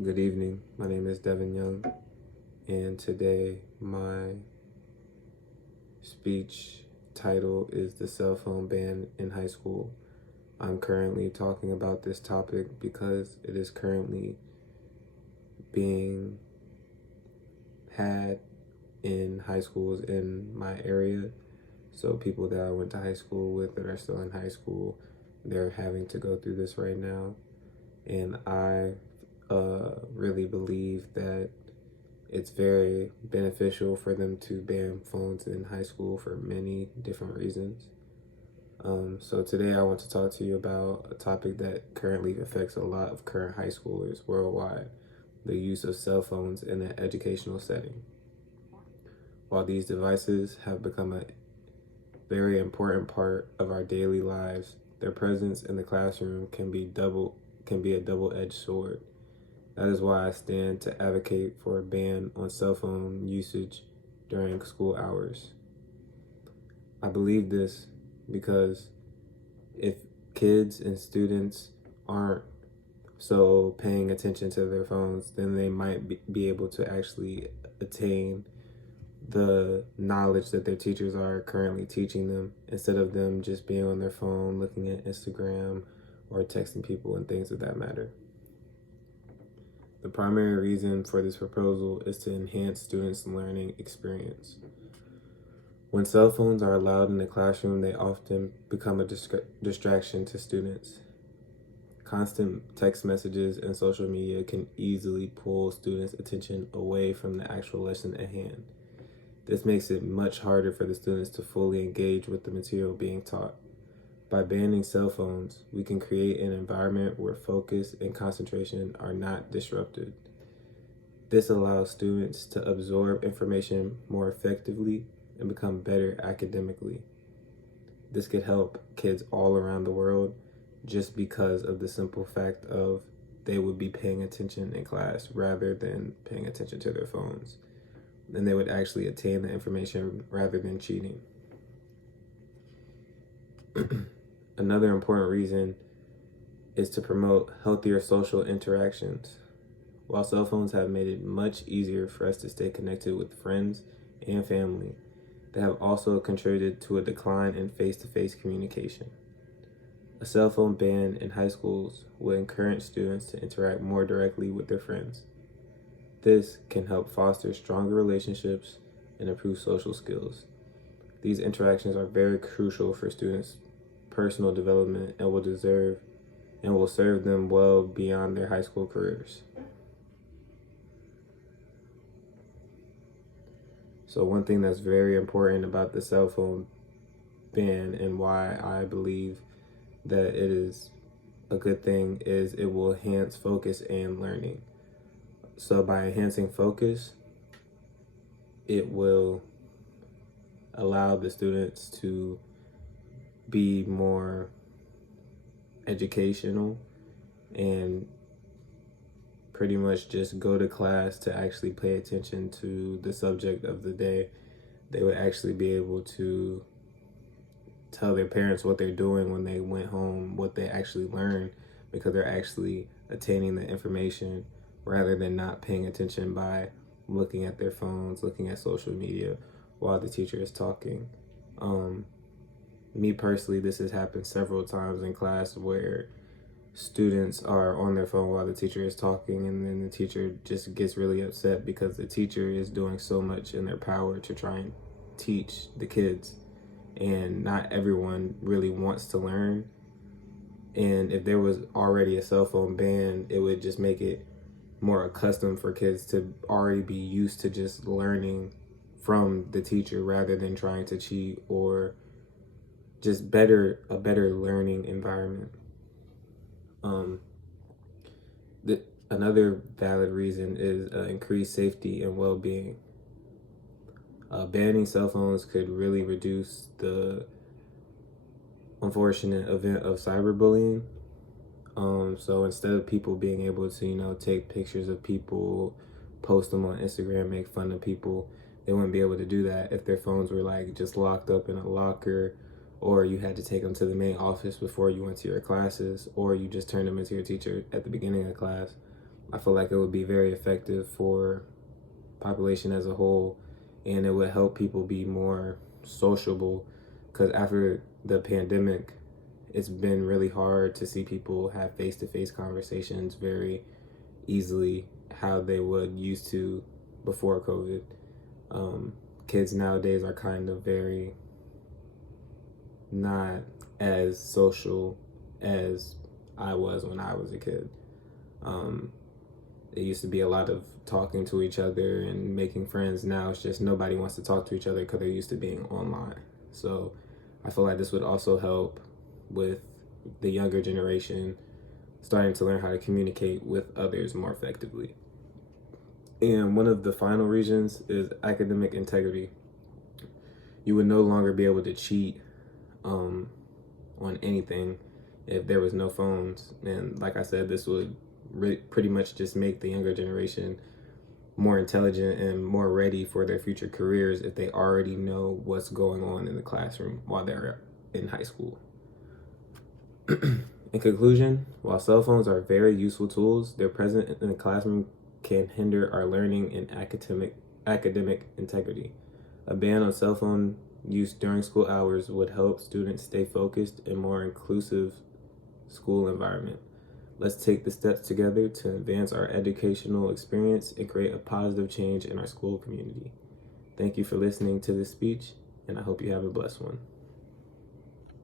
Good evening. My name is Devin Young, and today my speech title is The Cell Phone Ban in High School. I'm currently talking about this topic because it is currently being had in high schools in my area. So, people that I went to high school with that are still in high school, they're having to go through this right now. And I really believe that it's very beneficial for them to ban phones in high school for many different reasons. So today I want to talk to you about a topic that currently affects a lot of current high schoolers worldwide: the use of cell phones in an educational setting. While these devices have become a very important part of our daily lives, their presence in the classroom can be a double-edged sword. That is why I stand to advocate for a ban on cell phone usage during school hours. I believe this because if kids and students aren't so paying attention to their phones, then they might be able to actually attain the knowledge that their teachers are currently teaching them, instead of them just being on their phone looking at Instagram or texting people and things of that matter. The primary reason for this proposal is to enhance students' learning experience. When cell phones are allowed in the classroom, they often become a distraction to students. Constant text messages and social media can easily pull students' attention away from the actual lesson at hand. This makes it much harder for the students to fully engage with the material being taught. By banning cell phones, we can create an environment where focus and concentration are not disrupted. This allows students to absorb information more effectively and become better academically. This could help kids all around the world just because of the simple fact of they would be paying attention in class rather than paying attention to their phones. And they would actually attain the information rather than cheating. Another important reason is to promote healthier social interactions. While cell phones have made it much easier for us to stay connected with friends and family, they have also contributed to a decline in face-to-face communication. A cell phone ban in high schools will encourage students to interact more directly with their friends. This can help foster stronger relationships and improve social skills. These interactions are very crucial for students' personal development and will serve them well beyond their high school careers. So one thing that's very important about the cell phone ban and why I believe that it is a good thing is it will enhance focus and learning. So by enhancing focus, it will allow the students to be more educational and pretty much just go to class to actually pay attention to the subject of the day. They would actually be able to tell their parents what they're doing when they went home, what they actually learned, because they're actually attaining the information rather than not paying attention by looking at their phones, looking at social media while the teacher is talking. Me personally, this has happened several times in class where students are on their phone while the teacher is talking, and then the teacher just gets really upset because the teacher is doing so much in their power to try and teach the kids, and not everyone really wants to learn. And if there was already a cell phone ban, it would just make it more accustomed for kids to already be used to just learning from the teacher rather than trying to cheat, or just a better learning environment. Another valid reason is increased safety and well-being. Banning cell phones could really reduce the unfortunate event of cyberbullying. So instead of people being able to, take pictures of people, post them on Instagram, make fun of people, they wouldn't be able to do that if their phones were like just locked up in a locker, or you had to take them to the main office before you went to your classes, or you just turned them into your teacher at the beginning of class. I feel like it would be very effective for population as a whole, and it would help people be more sociable, because after the pandemic, it's been really hard to see people have face-to-face conversations very easily how they would used to before COVID. Kids nowadays are kind of very not as social as I was when I was a kid. It used to be a lot of talking to each other and making friends. Now it's just nobody wants to talk to each other because they're used to being online. So I feel like this would also help with the younger generation starting to learn how to communicate with others more effectively. And one of the final reasons is academic integrity. You would no longer be able to cheat on anything if there was no phones. And like I said, this would pretty much just make the younger generation more intelligent and more ready for their future careers if they already know what's going on in the classroom while they're in high school. In conclusion, while cell phones are very useful tools, their presence in the classroom can hinder our learning and academic integrity. A ban on cell phone use during school hours would help students stay focused in a more inclusive school environment. Let's take the steps together to advance our educational experience and create a positive change in our school community. Thank you for listening to this speech, and I hope you have a blessed one.